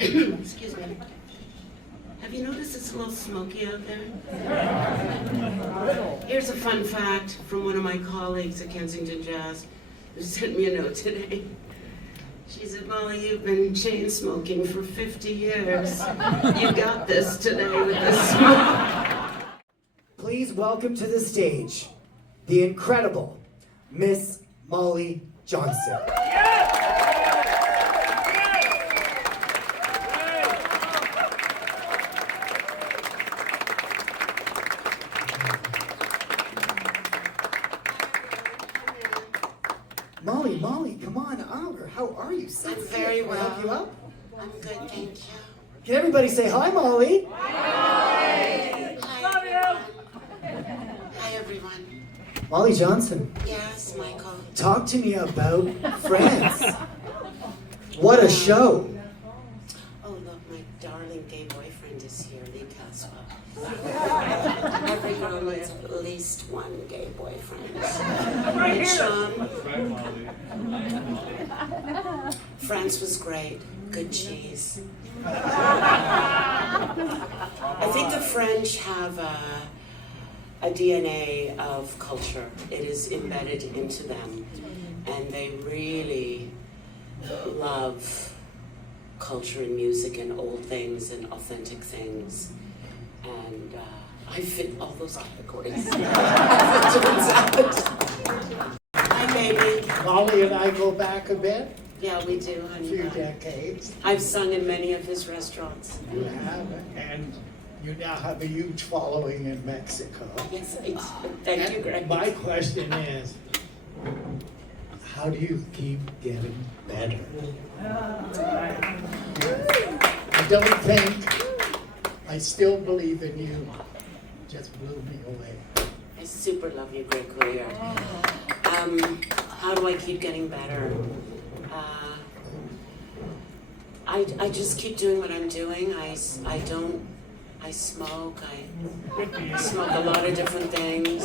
Excuse me. Have you noticed it's a little smoky out there? Here's a fun fact from one of my colleagues at Kensington Jazz who sent me a note today. She said, Molly, you've been chain smoking for 50 years. You got this today with the smoke. Please welcome to the stage the incredible Miss Molly Johnson. Molly, come on over. How are you? I'm very well. Can I help you up? I'm good, thank you. Can everybody say hi, Molly? Hi, everyone. Molly Johnson, Yes, Michael. talk to me about France. What a show. Oh, look, my darling gay boyfriend is here, Lee Caswell. Every girl needs at least one gay boyfriend. France was great. Good cheese. I think the French have a DNA of culture. It is embedded into them. And they really love culture and music and old things and authentic things. And I fit all those categories. Hi, baby. Molly and I go back a bit, Yeah, we do, a honey. few decades. I've sung in many of his restaurants. You have, and you now have a huge following in Mexico. Yes, thank you, Greg. My question is, how do you keep getting better? I don't think, I still believe in you. Just blew me away. I super love you, Greg Collier. How do I keep getting better? I just keep doing what I'm doing. I smoke. I smoke a lot of different things.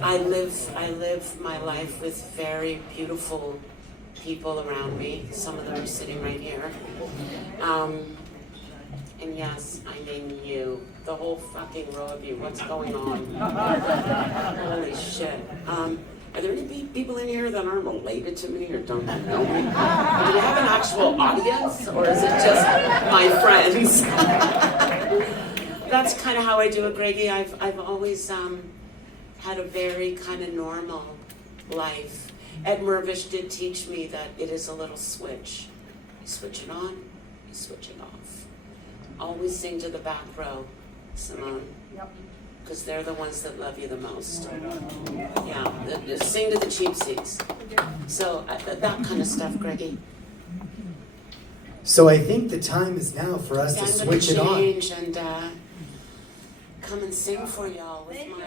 I live my life with very beautiful people around me. Some of them are sitting right here. And yes, I mean you. The whole fucking row of you. What's going on? Holy shit. Are there any people in here that aren't related to me or don't know me? Do you have an actual audience, or is it just my friends? That's kind of how I do it, Greggy. I've always had a very kind of normal life. Ed Mervish did teach me that it is a little switch. You switch it on, you switch it off. Always sing to the back row, Simone. Yep. Because they're the ones that love you the most. Yeah, sing to the cheap seats. So that kind of stuff, Greggy. So I think the time is now for us to switch it on. Change and come and sing for y'all with my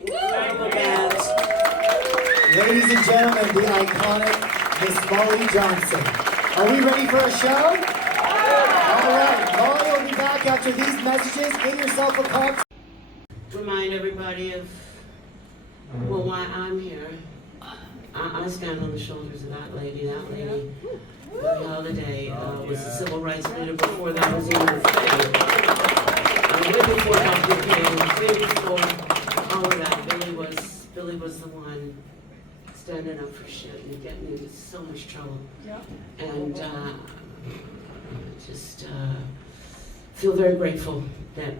incredible band. Ladies and gentlemen, the iconic Miss Molly Johnson. Are we ready for a show? All right, Molly will be back after these messages. Get yourself a cocktail. Remind everybody of, well, why I'm here. I stand on the shoulders of that lady. That lady, Billie Holiday, was a civil rights leader before that was even a thing. Way before Dr. King, way before all of that, Billie was the one standing up for shit and getting into so much trouble. And just feel very grateful that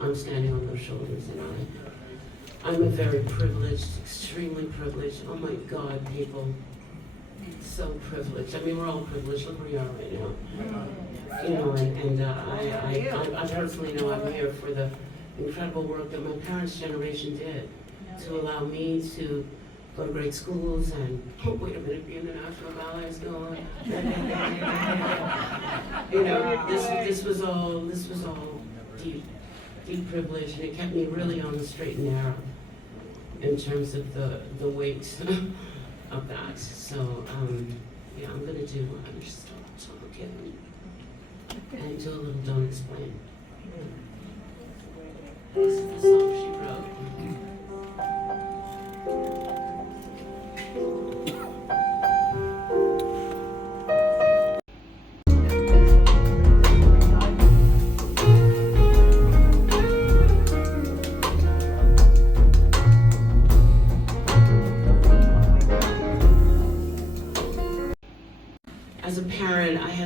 I'm standing on those shoulders, and I'm a very privileged, extremely privileged. Oh my God, people, so privileged. I mean, we're all privileged. Look where we are right now. You know, and I personally know I'm here for the incredible work that my parents' generation did to allow me to go to great schools and, oh, wait a minute, be in the National Ballet School. You know, this was all deep privilege, and it kept me really on the straight and narrow in terms of the weight of that. So, yeah, I'm gonna do just talk and do a little Don't Explain. This is the song she wrote.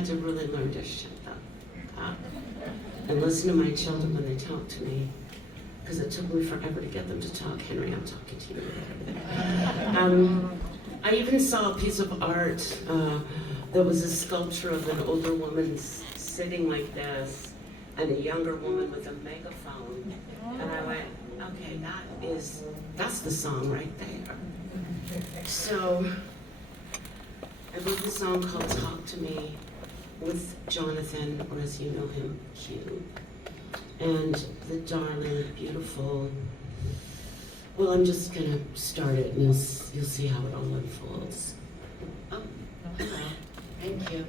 had to really learn to shut up and listen to my children when they talk to me, because it took me forever to get them to talk. Henry, I'm talking to you. I even saw a piece of art that was a sculpture of an older woman sitting like this, and a younger woman with a megaphone. And I went, okay, that's the song right there. So I wrote this song called Talk to Me with Jonathan, or as you know him, Q. And the darling, beautiful, well, I'm just gonna start it and you'll see how it all unfolds. Oh, hello, thank you.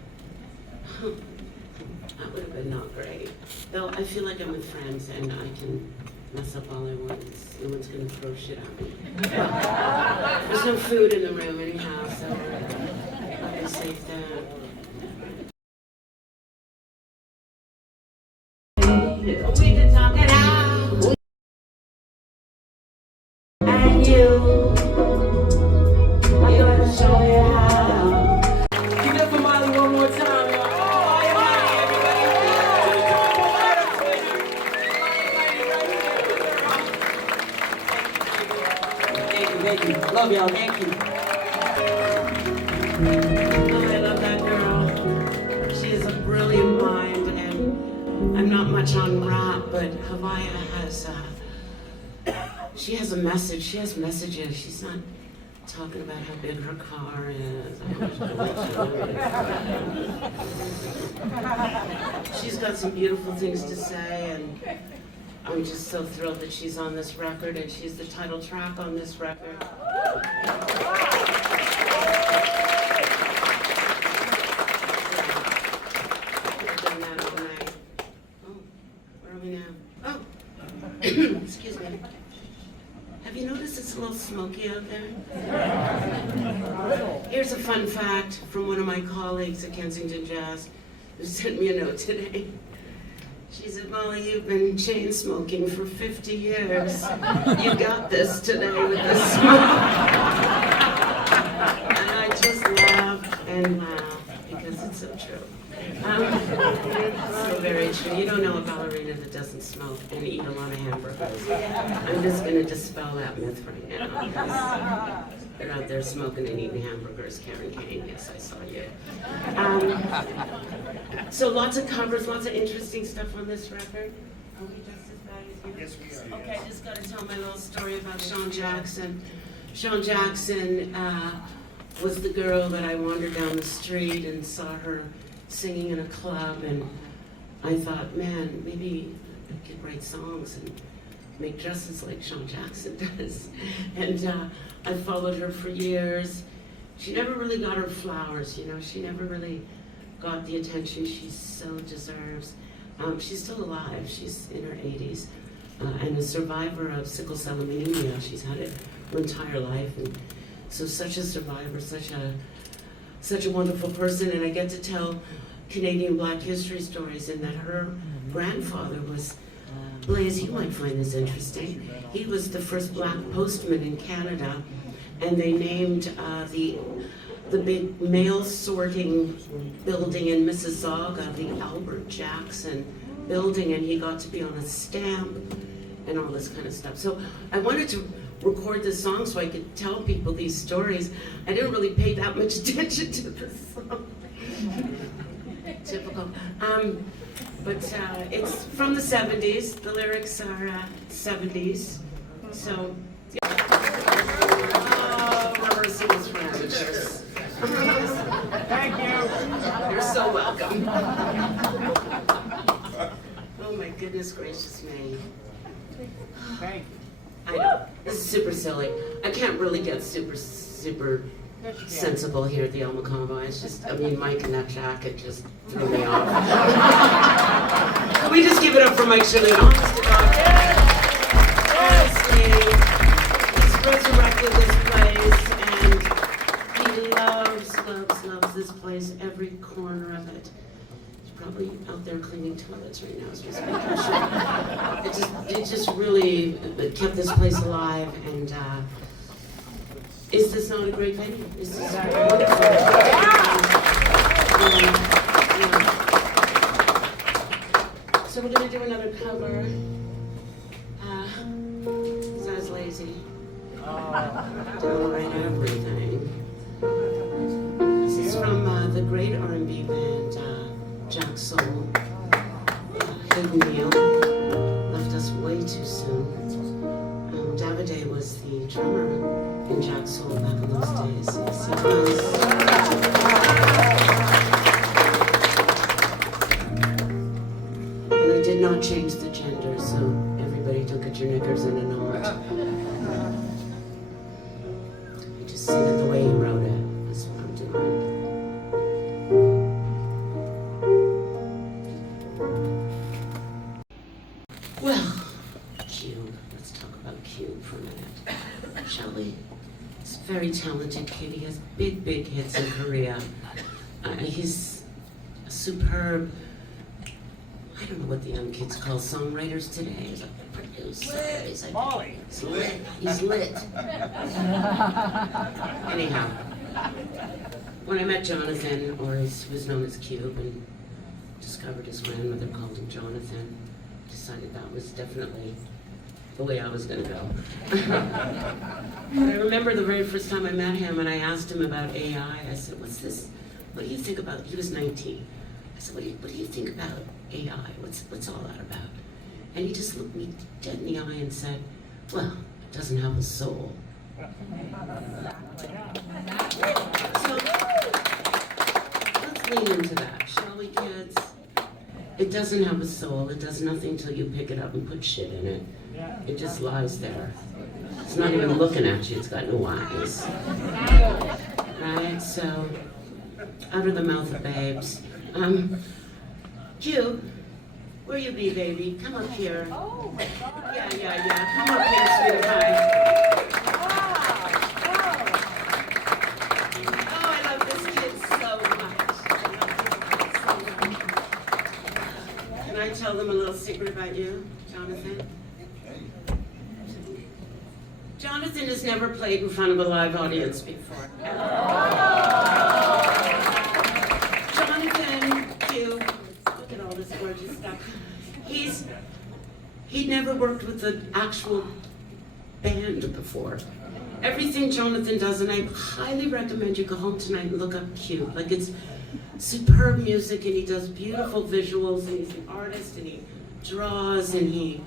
That would have been not great. Though I feel like I'm with friends and I can mess up all I want. No one's gonna throw shit at me. There's no food in the room anyhow, so I'll be safe there. We can talk it out. And you're gonna show me how. Give it up for Molly one more time, y'all. Molly, everybody. To the top of Thank you. Love y'all, thank you. Oh, I love that girl. She is a brilliant mind, and I'm not much on rap, but Havaya has, she has a message. She has messages. She's not talking about how big her car is. She's got some beautiful things to say, and I'm just so thrilled that she's on this record, and she's the title track on this record. I've done that all night. Oh, where are we now? Oh, excuse me. Have you noticed it's a little smoky out there? Here's a fun fact from one of my colleagues at Kensington Jazz, who sent me a note today. She said, Molly, you've been chain smoking for 50 years. You got this today with the smoke. And I just laughed and laughed because it's so true. So very true. You don't know a ballerina that doesn't smoke and eat a lot of hamburgers. I'm just going to dispel that myth right now. They're out there smoking and eating hamburgers. Karen Kane, yes, I saw you. So lots of covers, lots of interesting stuff on this record. Are we just as bad as you? Yes, we are. Okay, I just got to tell my little story about Sean Jackson. Sean Jackson was the girl that I wandered down the street and saw her singing in a club, and I thought, man, maybe I could write songs and make dresses like Sean Jackson does. And I followed her for years. She never really got her flowers, you know, she never really got the attention she so deserves. She's still alive, she's in her 80s, and a survivor of sickle cell anemia. She's had it her entire life, and so such a survivor, such a wonderful person, and I get to tell Canadian Black history stories, and that her grandfather was, Blaze, you might find this interesting, he was the first black postman in Canada, and they named the big mail sorting building in Mississauga the Albert Jackson building, and he got to be on a stamp and all this kind of stuff. So I wanted to record this song so I could tell people these stories. I didn't really pay that much attention to the song. Typical. But it's from the 70s. The lyrics are 70s. So, rehearsing is for amateurs. Thank you. You're so welcome. Oh my goodness gracious me. Thank you. I know, this is super silly. I can't really get super sensible here at the Mocambo. It's just, I mean, Mike in that jacket just threw me off. Can we just give it up for Mike Shirley? Honest to God. Honestly, he's resurrected this place, and he loves this place, every corner of it. Probably out there cleaning toilets right now, so just making sure. It just really kept this place alive, and is this not a great venue? Is this wonderful? So we're gonna do another cover. Because I was lazy. Don't write everything. This is from the great R&B band Jack Soul. Hidden Neil left us way too soon. Davide was the drummer in Jack Soul back in those days. Yes, he was. And I did not change the gender, so everybody don't get your knickers in a knot. I just sing it the way he wrote it. That's what I'm doing. Well, Cube. Let's talk about Cube for a minute, shall we? He's a very talented kid. He has big, big hits in Korea. He's a superb, I don't know what the young kids call songwriters today. He's like a producer. He's like, Molly. He's lit. He's lit. Anyhow, when I met Jonathan, or as he was known as Cube, and discovered his grandmother called him Jonathan, decided that was definitely the way I was going to go. I remember the very first time I met him and I asked him about AI. I said, what's this? What do you think about, he was 19. I said, what do you think about AI? What's all that about? And he just looked me dead in the eye and said, well, it doesn't have a soul. So let's lean into that, shall we, kids? It doesn't have a soul. It does nothing till you pick it up and put shit in it. It just lies there. It's not even looking at you. It's got no eyes. Right? So, out of the mouth of babes. Cube, where you be, baby? Come up here. Oh my God. Yeah. Come up here, sweetie pie. Oh, I love this kid so much. Can I tell them a little secret about you, Jonathan? Jonathan has never played in front of a live audience before. Jonathan, Cube, look at all this gorgeous stuff. He'd never worked with an actual band before. Everything Jonathan does, and I highly recommend you go home tonight and look up Cube. Like, it's superb music, and he does beautiful visuals, and he's an artist, and he draws, and he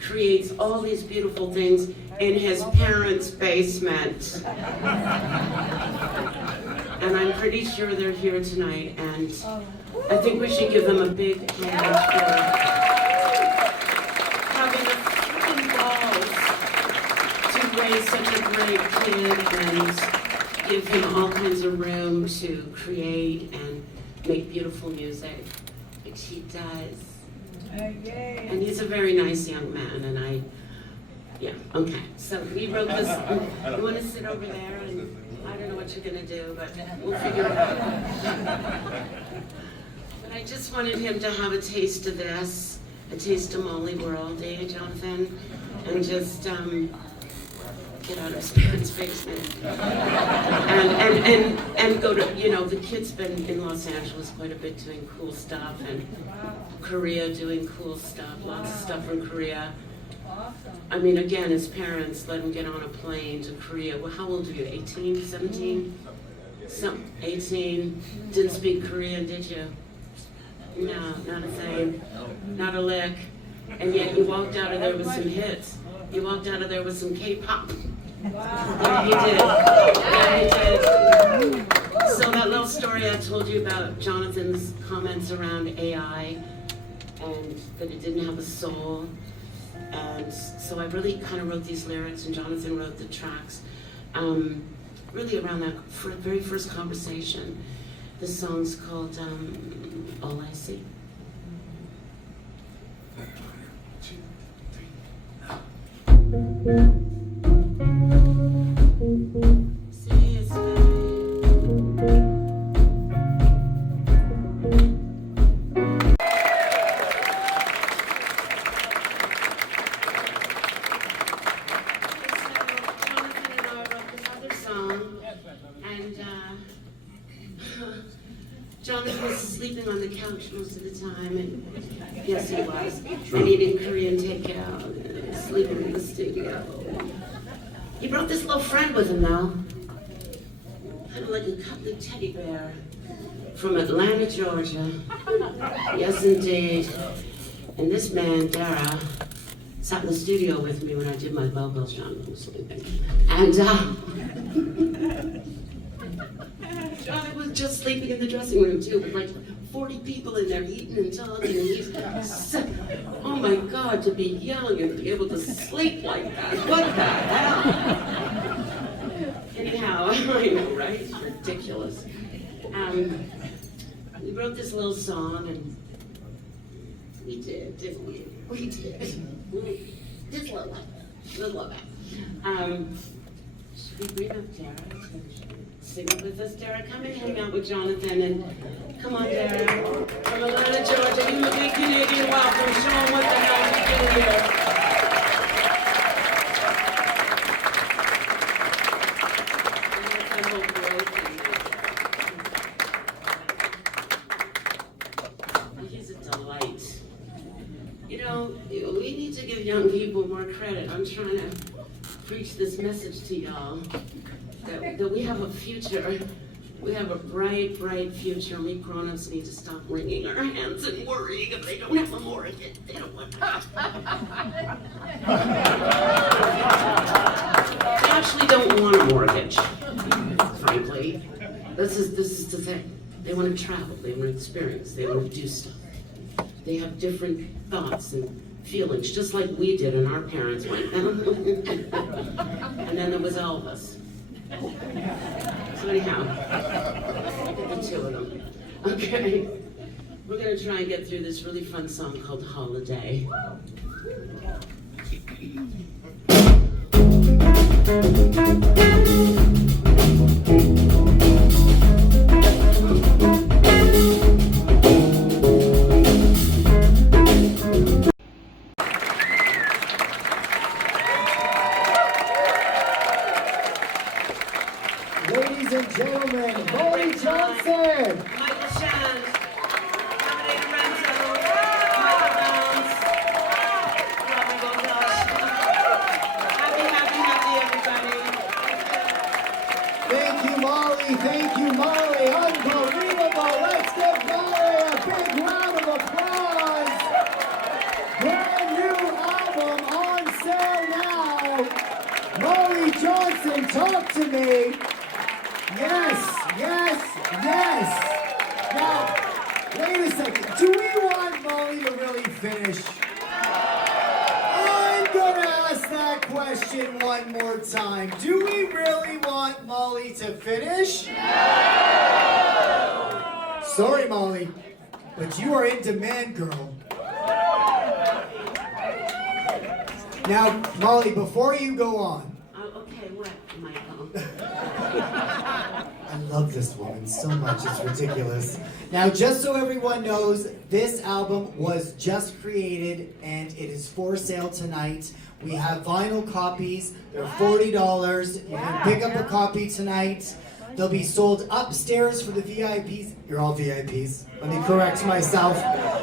creates all these beautiful things in his parents' basement. And I'm pretty sure they're here tonight, and I think we should give them a big hand for having the freaking balls to raise such a great kid and give him all kinds of room to create and make beautiful music, which he does. And he's a very nice young man, and okay. So we wrote this, you want to sit over there, and I don't know what you're going to do, but we'll figure it out. But I just wanted him to have a taste of this, a taste of Molly World, Jonathan? And just get out of his parents' basement. And go to, the kid's been in Los Angeles quite a bit doing cool stuff, and Korea doing cool stuff, lots of stuff from Korea. I mean, again, his parents let him get on a plane to Korea. Well, how old are you, 18, 17? 18. Didn't speak Korean, did you? No, not a thing. Not a lick. And yet you walked out of there with some hits. You walked out of there with some K-pop. Yeah, he did. Yeah, he did. So that little story I told you about Jonathan's comments around AI and that it didn't have a soul. And so I really kind of wrote these lyrics, and Jonathan wrote the tracks, really around that very first conversation. The song's called All I See. See, it's Jonathan was sleeping on the couch most of the time, and yes, he was. And eating Korean takeout, and sleeping in the studio. He brought this little friend with him now, kind of like a cuddly teddy bear from Atlanta, Georgia. Yes, indeed. And this man, Dara, sat in the studio with me when I did my vocals. Jonathan was sleeping. And Jonathan was just sleeping in the dressing room too, with like 40 people in there eating and talking, and he's oh my God, to be young and be able to sleep like that, what the hell? Anyhow, I know, right? It's ridiculous. We wrote this little song, and we did, didn't we? We did. Just a little bit. Should we bring up Dara to sing with us? Dara, come and hang out with Jonathan, and come on, Dara. From Atlanta, Georgia, give him a big Canadian welcome. Show him what the hell we do here. He's a delight. You know, we need to give young people more credit. I'm trying to preach this message to y'all, that we have a future. We have a bright, bright future, and we grown-ups need to stop wringing our hands and worrying if they don't have a mortgage. They don't want that. They actually don't want a mortgage, frankly. This is the thing. They want to travel, they want to experience, they want to do stuff. They have different thoughts and feelings, just like we did, and our parents went. And then there was Elvis. So anyhow, the two of them. Okay, we're gonna try and get through this really fun song called Holiday. Ladies and gentlemen, Molly Johnson! Michael Shand, Dominic Renzo, Michael Downs, Robin Goldberg. Happy, everybody. Thank you, Molly. Thank you, Molly. Unbelievable. Let's give Molly a big round of applause. Brand new album on sale now. Molly Johnson, talk to me. Yes. Now, wait a second. Do we want Molly to really finish? I'm gonna ask that question one more time. Do we really want Molly to finish? No! Sorry, Molly, but you are in demand, girl. Now, Molly, before you go on. Okay, what, Michael? I love this woman so much, it's ridiculous. Now, just so everyone knows, this album was just created and it is for sale tonight. We have vinyl copies, they're $40. You can pick up a copy tonight. They'll be sold upstairs for the VIPs. You're all VIPs. Let me correct myself.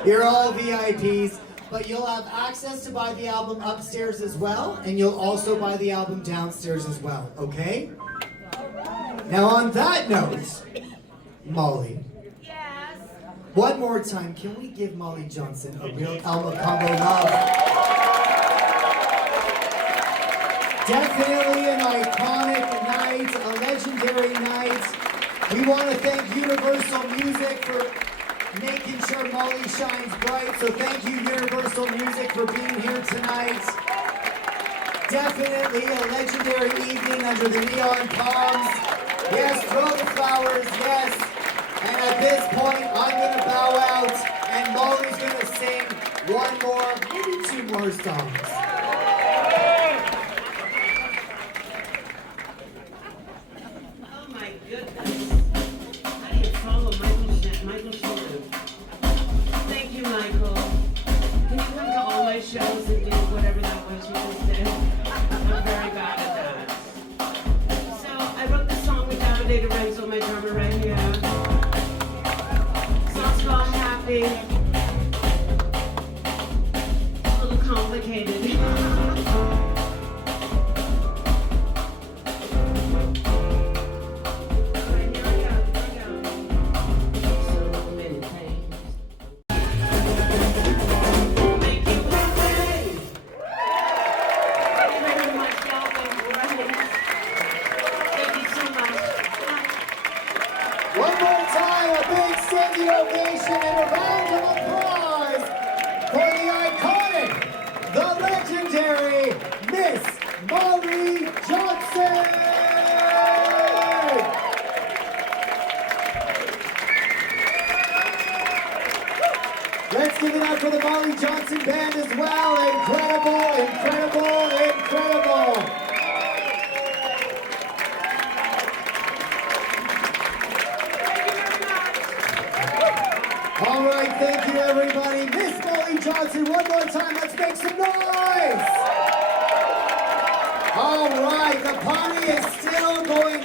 You're all VIPs. But you'll have access to buy the album upstairs as well, and you'll also buy the album downstairs as well, okay? Now on that note, Molly. Yes. One more time, can we give Molly Johnson a real Mocambo love? Definitely an iconic night, a legendary night. We want to thank Universal Music for making sure Molly shines bright. So thank you, Universal Music, for being here tonight. Definitely a legendary evening under the neon palms. Yes, throw the flowers, yes. And at this point, I'm going to bow out, and Molly's going to sing one more, maybe two more songs. Oh my goodness. How do you follow Michael Shand? Thank you, Michael. Can you come to all my shows and do whatever that was you just did? I'm very bad at that. So I wrote this song with Dominic Renzo, my drummer right here. be a little complicated. Alright, here we go. So many things. Thank you, Lupe. Thank you very much, y'all. Thank you so much. One more time, a big standing ovation and a round of applause for the iconic, the legendary Miss Molly Johnson! Let's give it up for the Molly Johnson Band as well. Incredible, incredible, incredible. All right, thank you everybody. Miss Molly Johnson, one more time, let's make some noise. All right, the party is still going